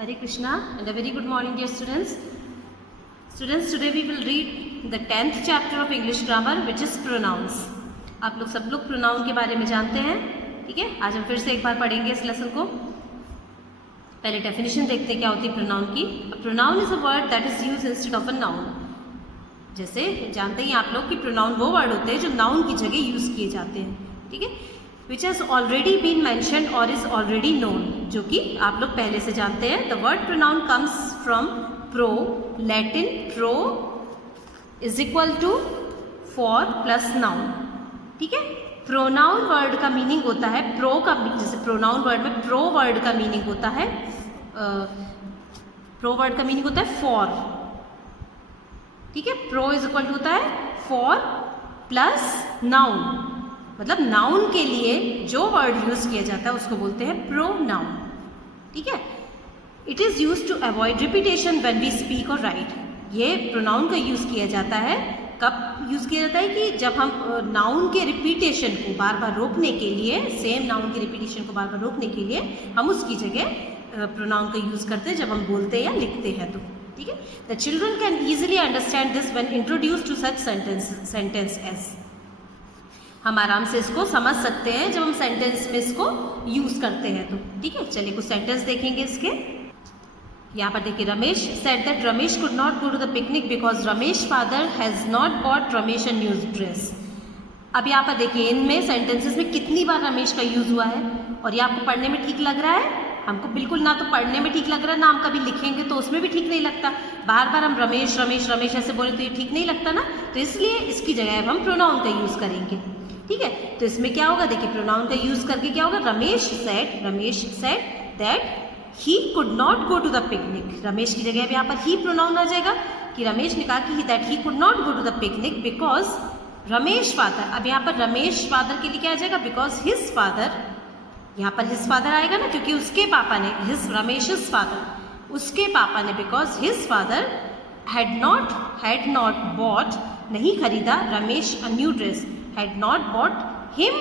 Hare Krishna and a very good morning dear students. Students, today we will read the 10th chapter of English grammar which is pronouns. आप लोग सब लोग pronoun के बारे में जानते हैं, ठीक है। आज हम फिर से एक बार पढ़ेंगे इस लेसन को। पहले डेफिनेशन देखते हैं क्या होती है pronoun की। A pronoun is a word that is used instead of a noun. जैसे जानते हैं आप लोग कि pronoun वो वर्ड होते हैं जो noun की जगह यूज किए जाते हैं, ठीक है। Which has already been mentioned or is already known, जो कि आप लोग पहले से जानते हैं। The word pronoun comes from pro, Latin pro is equal to for plus noun, ठीक है। pronoun वर्ड का मीनिंग होता है pro का, जैसे pronoun वर्ड में pro वर्ड का मीनिंग होता है pro वर्ड का मीनिंग होता है for, ठीक है। pro इज इक्वल टू होता है for प्लस noun, मतलब नाउन के लिए जो वर्ड यूज किया जाता है उसको बोलते हैं प्रोनाउन, ठीक है। It is use to avoid repetition when we speak और राइट। ये प्रोनाउन का यूज किया जाता है, कब यूज किया जाता है कि जब हम नाउन के रिपीटेशन को बार बार रोकने के लिए, सेम नाउन के रिपीटेशन को बार बार रोकने के लिए हम उसकी जगह प्रोनाउन का यूज करते हैं जब हम बोलते हैं या लिखते हैं, तो ठीक है। The children can easily understand this when introduce to such sentence as. हम आराम से इसको समझ सकते हैं जब हम सेंटेंस में इसको यूज करते हैं, तो ठीक है। चलिए कुछ सेंटेंस देखेंगे इसके। यहाँ पर देखिए, Ramesh said that Ramesh could not go to the picnic because Ramesh father has not bought Ramesh a new dress. अब यहाँ पर देखिए इनमें सेंटेंसेस में कितनी बार रमेश का यूज हुआ है, और ये आपको पढ़ने में ठीक लग रहा है? हमको बिल्कुल ना तो पढ़ने में ठीक लग रहा है, ना हम कभी लिखेंगे तो उसमें भी ठीक नहीं लगता। बार बार हम रमेश रमेश रमेश ऐसे बोले तो ये ठीक नहीं लगता ना, तो इसलिए इसकी जगह अब हम प्रोनाउन का यूज करेंगे, ठीक है। तो इसमें क्या होगा, देखिए प्रोनाउन का यूज करके क्या होगा, Ramesh said that he could not go to the picnic. Ramesh की जगह अब यहाँ पर ही प्रोनाउन आ जाएगा कि रमेश ने कहा कि that he could not go to the picnic because Ramesh father. अब यहाँ पर रमेश फादर के लिए क्या आ जाएगा, बिकॉज हिज फादर। यहाँ पर हिज फादर आएगा ना, क्योंकि उसके पापा ने, हिज रमेश's फादर, उसके पापा ने, because his father had not bought, नहीं खरीदा, Ramesh a new dress, had not bought him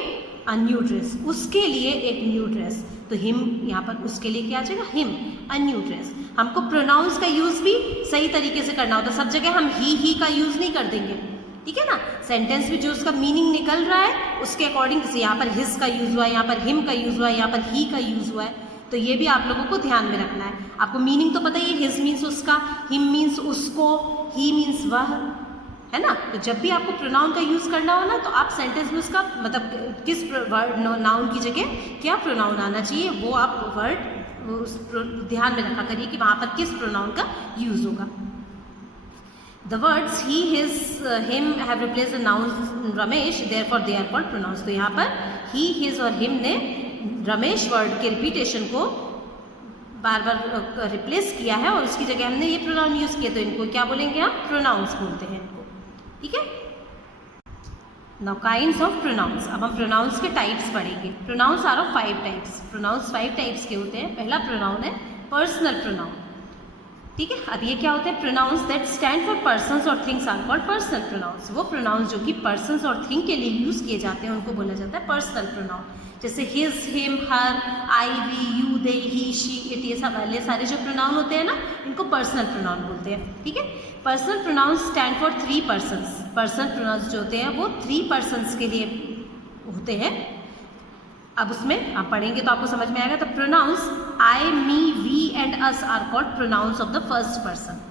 a new dress, उसके लिए एक न्यू ड्रेस। तो हिम यहाँ पर उसके लिए क्या आ जाएगा, हिम अ न्यू ड्रेस। हमको प्रोनाउंस का यूज भी सही तरीके से करना होता है, सब जगह हम ही का यूज नहीं कर देंगे, ठीक है ना। सेंटेंस में जो उसका मीनिंग निकल रहा है उसके अकॉर्डिंग, जैसे यहाँ पर हिज का यूज हुआ है, यहाँ पर हिम का यूज हुआ है, यहाँ पर ही का यूज हुआ है, तो ये भी आप लोगों को ध्यान में रखना है। आपको मीनिंग तो पता ही है, हिज मीन्स उसका, हिम मीन्स उसको, ही मीन्स वह, है ना। तो जब भी आपको प्रोनाउन का यूज करना हो ना, तो आप सेंटेंस में उसका मतलब किस वर्ड, नाउन की जगह क्या प्रोनाउन आना चाहिए, वो आप वर्ड ध्यान में रखा करिए कि वहाँ पर किस प्रोनाउन का यूज होगा। The words he, his, him have replaced the noun Ramesh, therefore they are called pronouns। तो यहाँ पर he, his और him ने रमेश वर्ड के रिपीटेशन को बार बार रिप्लेस किया है और उसकी जगह हमने ये प्रोनाउन यूज किया, तो इनको क्या बोलेंगे, हम प्रोनाउंस बोलते हैं इनको, ठीक है। Now kinds of pronouns. अब हम प्रोनाउंस के टाइप्स पढ़ेंगे। Pronouns are of 5 types. Pronouns 5 types के होते हैं। पहला प्रोनाउन है पर्सनल प्रोनाउन, ठीक है। अब ये क्या होते हैं, pronouns that stand for persons और things are called personal pronouns. वो प्रोनाउंस जो कि पर्सन्स और थिंग के लिए यूज किए जाते हैं उनको बोला जाता है पर्सनल प्रोनाउन। जैसे his, him, her, I, we, you, they, he, she, it, ये सब वाले सारे जो प्रोनाउन होते हैं ना, इनको पर्सनल प्रोनाउन बोलते हैं, ठीक है। Personal pronouns stand for 3 persons. Personal pronouns जो होते हैं वो 3 पर्सन्स के लिए होते हैं। अब उसमें आप पढ़ेंगे तो आपको समझ में आएगा। तो pronouns I, me, we and us are called pronouns of the first person.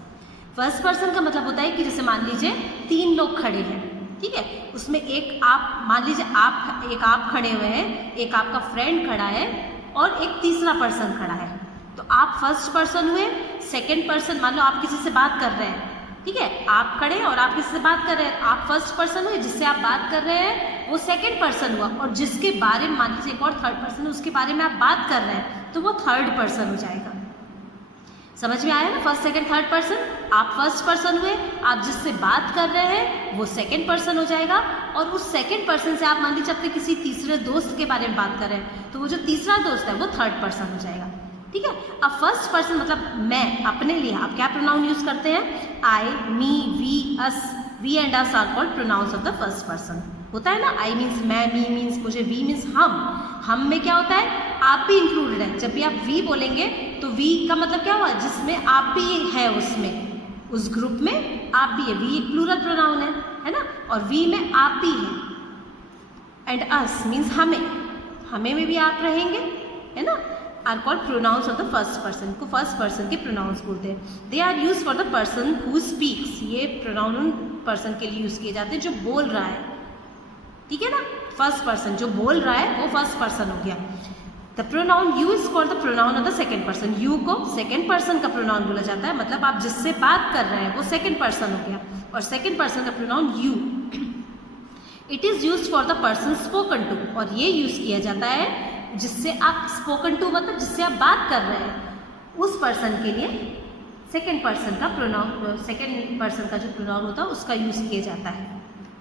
First person का मतलब होता है कि जैसे मान लीजिए 3 लोग खड़े हैं, ठीक है, उसमें एक आप, मान लीजिए आप खड़े हुए हैं, एक आपका फ्रेंड खड़ा है और एक तीसरा पर्सन खड़ा है, तो आप फर्स्ट पर्सन हुए। सेकंड पर्सन, मान लो आप किसी से बात कर रहे हैं, ठीक है, आप खड़े और आप किसी से बात कर रहे हैं, आप फर्स्ट पर्सन हुए, जिससे आप बात कर रहे हैं वो सेकंड पर्सन हुआ, और जिसके बारे में मान लीजिए एक और थर्ड पर्सन है उसके बारे में आप बात कर रहे हैं तो वो थर्ड पर्सन हो जाएगा। समझ में आया ना, फर्स्ट सेकंड थर्ड पर्सन। आप फर्स्ट पर्सन हुए, आप जिससे बात कर रहे हैं वो सेकंड पर्सन हो जाएगा, और उस सेकंड पर्सन से आप मान लीजिए अपने किसी तीसरे दोस्त के बारे में बात कर रहे हैं तो वो जो तीसरा दोस्त है वो थर्ड पर्सन हो जाएगा, ठीक है। अब फर्स्ट पर्सन मतलब मैं, अपने लिए आप क्या प्रोनाउन यूज करते हैं, I, me, we, us, we and us are called pronouns of the first person. होता है ना, आई मीन्स मैं, मी मीन्स मुझे, वी मीन्स हम में क्या होता है, आप भी इंक्लूडेड है। जब भी आप वी बोलेंगे तो वी का मतलब क्या हुआ, जिसमें आप भी है, उसमें, उस ग्रुप में आप भी है। वी एक प्लूरल प्रोनाउन है ना, और वी में आप भी है। एंड अस मीन्स हमें, हमें में भी आप रहेंगे, है ना। Are called pronouns of the first person, को फर्स्ट पर्सन के प्रोनाउंस बोलते हैं। They are use for the person who speaks, ये प्रोनाउन उन पर्सन के लिए यूज किए जाते हैं जो बोल रहा है, ठीक है ना। फर्स्ट पर्सन जो बोल रहा है वो फर्स्ट पर्सन हो गया। The pronoun you is called the pronoun of the second person, you को सेकेंड पर्सन का प्रोनाउन बोला जाता है, मतलब आप जिससे बात कर रहे हैं वो सेकेंड पर्सन हो गया, और सेकेंड पर्सन का pronoun you. It is use for the person spoken to, और ये यूज किया जाता है जिससे आप, स्पोकन टू मतलब जिससे आप बात कर रहे हैं, उस पर्सन के लिए सेकेंड पर्सन का प्रोनाउन, सेकेंड पर्सन का जो प्रोनाउन होता है उसका यूज किया जाता है,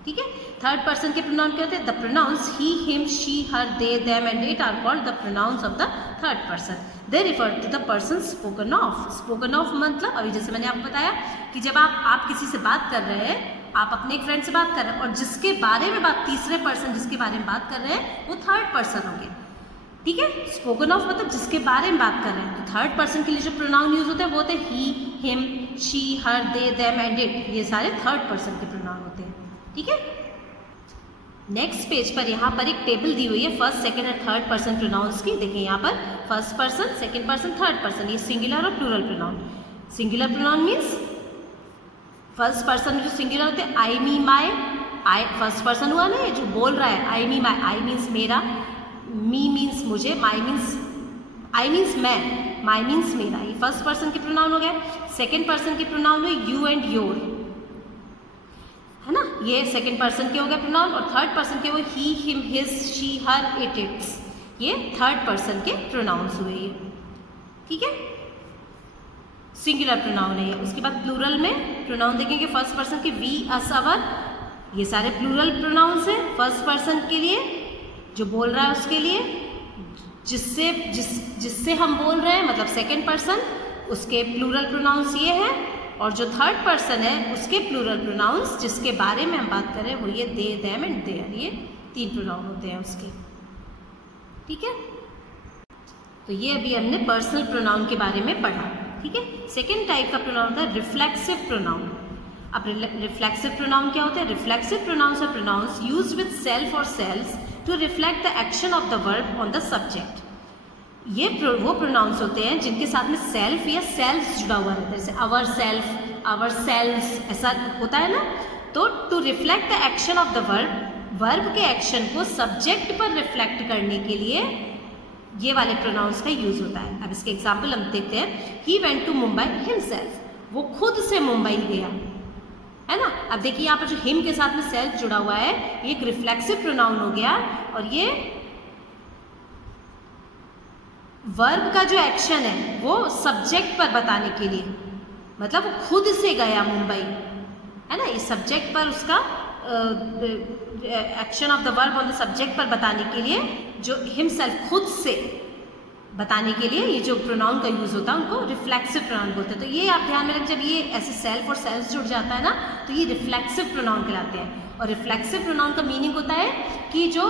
ठीक है। थर्ड पर्सन के प्रोनाउन क्या होते हैं, the pronouns he, him, she, her, they, them and it are called the pronouns of the third person. They refer to the person spoken of. Spoken of मतलब अभी जैसे मैंने आपको बताया कि जब आप किसी से बात कर रहे हैं, आप अपने एक फ्रेंड से बात कर रहे हैं, और जिसके बारे में बात, तीसरे पर्सन जिसके बारे में बात कर रहे हैं वो थर्ड पर्सन हो गया, ठीक है। स्पोकन ऑफ मतलब जिसके बारे में बात कर रहे हैं। तो थर्ड पर्सन के लिए जो प्रोनाउन यूज होते हैं वो होते हैं he, him, she, her, they, them and it, ये सारे थर्ड पर्सन के प्रोनाउन होते हैं, ठीक है। नेक्स्ट पेज पर यहाँ पर एक टेबल दी हुई है फर्स्ट, सेकंड और थर्ड पर्सन प्रोनाउंस की। देखिए यहाँ पर first person, second person, third person, ये सिंगुलर और plural pronoun. Singular pronoun means first person में जो सिंगुलर होते हैं, I, me, my. I first person हुआ ना, ये जो बोल रहा है, आई, मी, माई। आई मीन्स मेरा, मी मीन्स मुझे, माई मीन्स मैं, माई मीन्स मेरा, ये फर्स्ट पर्सन के प्रोनाउन हो गए। सेकेंड पर्सन के प्रोनाउन हुए यू एंड योर, है ना, ये सेकेंड पर्सन के हो गए प्रोनाउन। और थर्ड पर्सन के वो he, him, his, she, her, it, its, ये थर्ड पर्सन के प्रोनाउंस हुए ये, ठीक है। सिंगुलर प्रोनाउन है ये। उसके बाद प्लूरल में प्रोनाउन देखेंगे फर्स्ट पर्सन के वी, अस, अवर, ये सारे प्लूरल प्रोनाउंस है। फर्स्ट पर्सन के लिए जो बोल रहा है उसके लिए, जिससे हम बोल रहे हैं मतलब सेकेंड पर्सन, उसके प्लूरल प्रोनाउंस ये है। और जो थर्ड पर्सन है उसके प्लूरल प्रोनाउंस जिसके बारे में हम बात कर रहे हैं वो ये दे, देम एंड देयर, ये तीन प्रोनाउन होते हैं उसके, ठीक है। तो ये अभी हमने पर्सनल प्रोनाउन के बारे में पढ़ा, ठीक है। सेकेंड टाइप का प्रोनाउन होता है रिफ्लेक्सिव प्रोनाउन। अब रिफ्लेक्सिव प्रोनाउन क्या होते हैं? Reflexive pronouns are pronouns used with self और selves to reflect the action of the verb on the subject. ये वो प्रोनाउंस होते हैं जिनके साथ में सेल्फ या सेल्स जुड़ा हुआ रहता है, जैसे आवर सेल्फ, आवर सेल्स, ऐसा होता है ना। तो to reflect the action of the verb के एक्शन को सब्जेक्ट पर रिफ्लेक्ट करने के लिए ये वाले प्रोनाउंस का यूज होता है। अब इसके एग्जाम्पल हम देखते हैं। He went to Mumbai himself, वो खुद से मुंबई गया, है ना। अब देखिए यहाँ पर जो हिम के साथ में सेल्फ जुड़ा हुआ है ये एक रिफ्लेक्सिव प्रोनाउन हो गया, और ये वर्ब का जो एक्शन है वो सब्जेक्ट पर बताने के लिए, मतलब वो खुद से गया मुंबई, है ना। इस सब्जेक्ट पर उसका action of the verb on the subject पर बताने के लिए जो हिमसेल्फ, खुद से बताने के लिए ये जो प्रोनाउन का यूज होता है उनको रिफ्लेक्सिव प्रोनाउन बोलते हैं। तो ये आप ध्यान में रखें, जब ये ऐसे सेल्फ और सेल्स जुड़ जाता है ना तो ये रिफ्लेक्सिव प्रोनाउन कहलाते हैं। और रिफ्लेक्सिव प्रोनाउन का मीनिंग होता है कि जो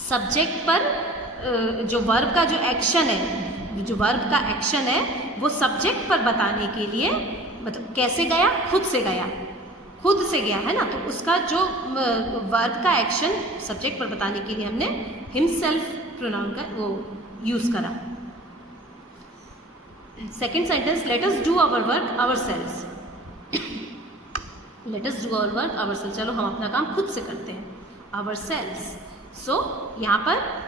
सब्जेक्ट पर जो वर्ब का जो एक्शन है, जो वर्ब का एक्शन है वो सब्जेक्ट पर बताने के लिए, मतलब कैसे गया, खुद से गया, खुद से गया, है ना। तो उसका जो वर्ब का एक्शन सब्जेक्ट पर बताने के लिए हमने हिमसेल्फ प्रोनाउन का वो यूज करा। Second sentence, let us do our work ourselves. Let us do our work ourselves, चलो हम अपना काम खुद से करते हैं, आवरसेल्व्स। सो यहाँ पर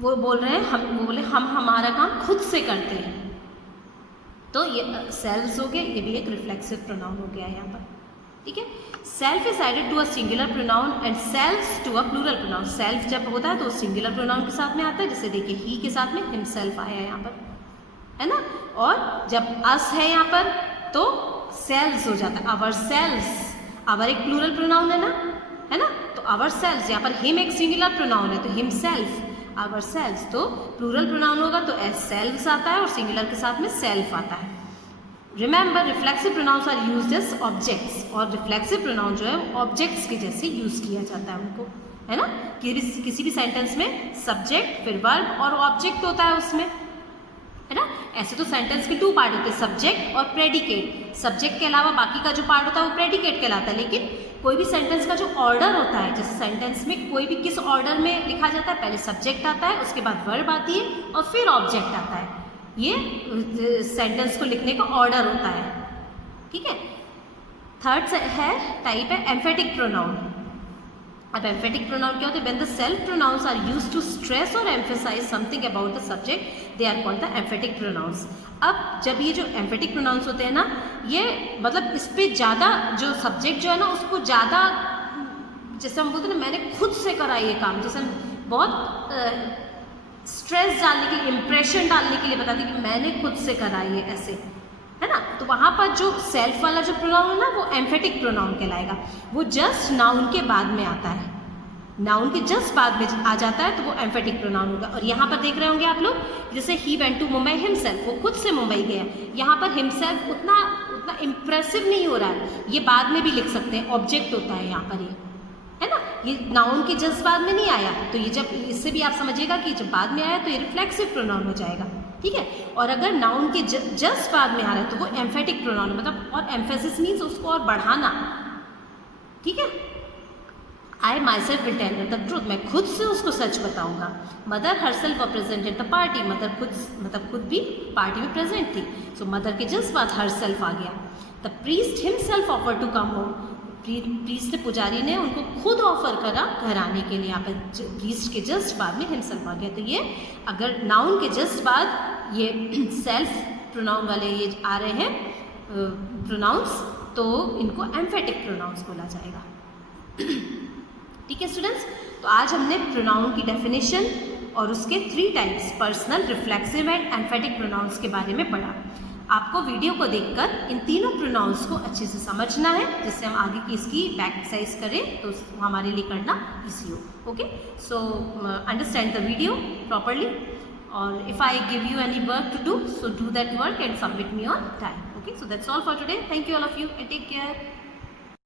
वो बोल रहे हैं, वो बोले हम हमारा काम खुद से करते हैं। तो ये सेल्व्स हो गया, ये भी एक रिफ्लेक्सिव प्रोनाउन हो गया यहाँ पर, ठीक है। Self is added to a singular pronoun and selves to a plural pronoun. Self जब होता है तो सिंगुलर प्रोनाउन के साथ में आता है, जैसे देखिए ही के साथ में हिमसेल्फ आया यहाँ पर, है ना। और जब अस है यहाँ पर तो सेल्व्स हो जाता है, आवर सेल्व्स। आवर एक प्लूरल प्रोनाउन है ना, है ना। तो आवर सेल्व्स, यहाँ पर हिम एक सिंगुलर प्रोनाउन है तो हिमसेल्फ, आवर सेल्व्स। तो प्लूरल प्रोनाउन होगा तो एस सेल्व्स आता है और सिंगुलर के साथ में सेल्फ आता है। Remember, reflexive pronouns are used as objects, और रिफ्लेक्सिव प्रोनाउन जो है ऑब्जेक्ट्स के जैसे यूज किया जाता है उनको, है ना। किसी भी सेंटेंस में सब्जेक्ट, फिर वर्ब और ऑब्जेक्ट होता है उसमें, है ना। ऐसे तो सेंटेंस के 2 पार्ट होते हैं, सब्जेक्ट और प्रेडिकेट। सब्जेक्ट के अलावा बाकी का जो पार्ट होता है वो प्रेडिकेट कहलाता है। लेकिन कोई भी सेंटेंस का जो ऑर्डर होता है, जैसे सेंटेंस में कोई भी किस ऑर्डर में लिखा जाता है, पहले सब्जेक्ट आता है, उसके बाद वर्ब आती है और फिर ऑब्जेक्ट आता है। ये सेंटेंस को लिखने का ऑर्डर होता है, ठीक है। थर्ड है टाइप है एम्फेटिक प्रोनाउन। अब एम्फेटिक प्रोनाउन क्या होते हैं? When the self pronouns are used to stress और emphasize something about the subject they are called the emphatic pronouns. अब जब ये जो एम्फेटिक प्रोनाउंस होते हैं ना, ये मतलब इस पे ज़्यादा जो सब्जेक्ट जो है ना उसको ज़्यादा, जैसे हम बोलते हैं ना मैंने खुद से करा ये काम, जैसे हम बहुत स्ट्रेस डालने के लिए, इम्प्रेशन डालने के लिए बताते हैं कि मैंने खुद से करा ये, ऐसे, है ना। तो वहाँ पर जो सेल्फ वाला जो प्रोनाउन है ना वो एम्फेटिक प्रोनाउन कहलाएगा। वो जस्ट नाउन के बाद में आता है, नाउन के जस्ट बाद में आ जाता है तो वो एम्फेटिक प्रोनाउन होगा। और यहाँ पर देख रहे होंगे आप लोग, जैसे he went to Mumbai himself, वो खुद से मुंबई गया। यहाँ पर हिमसेल्फ उतना इम्प्रेसिव नहीं हो रहा है, ये बाद में भी लिख सकते हैं, ऑब्जेक्ट होता है यहाँ पर, ये है ना, ये नाउन के जस्ट बाद में नहीं आया। तो ये जब, इससे भी आप समझिएगा कि जब बाद में आया तो ये रिफ्लेक्सिव प्रोनाउन हो जाएगा, ठीक है। और अगर नाउन के जस्ट बाद में आ रहा है तो वो एम्फेटिक प्रोनाउन, मतलब और एम्फेसिस मीन्स उसको और बढ़ाना, ठीक है। I myself will tell the truth, मैं खुद से उसको सच बताऊंगा। Mother herself were present at the party, mother खुद भी पार्टी में प्रेजेंट थी। सो मदर के जस्ट बाद हरसेल्फ आ गया। The priest himself offer to come home, priest पुजारी ने उनको खुद ऑफर करा घर आने के लिए। यहाँ पर प्रीस्ट के जस्ट बाद में हिमसेल्फ आ गया। तो ये अगर नाउन के जस्ट बाद ये सेल्फ प्रोनाउन वाले ये आ रहे हैं प्रोनाउंस, तो इनको एम्फेटिक प्रोनाउंस बोला जाएगा, ठीक है स्टूडेंट्स। तो आज हमने प्रोनाउन की डेफिनेशन और उसके 3 types, personal, reflexive and emphatic pronouns के बारे में पढ़ा। आपको वीडियो को देखकर इन तीनों प्रोनाउंस को अच्छे से समझना है, जिससे हम आगे की इसकी बैक एक्सरसाइज करें तो हमारे लिए करना ईजी हो। Okay, so understand the video properly, और if I give you any work to do, so do that work and submit me on time. Okay, so that's all for today. Thank you all of you and take care.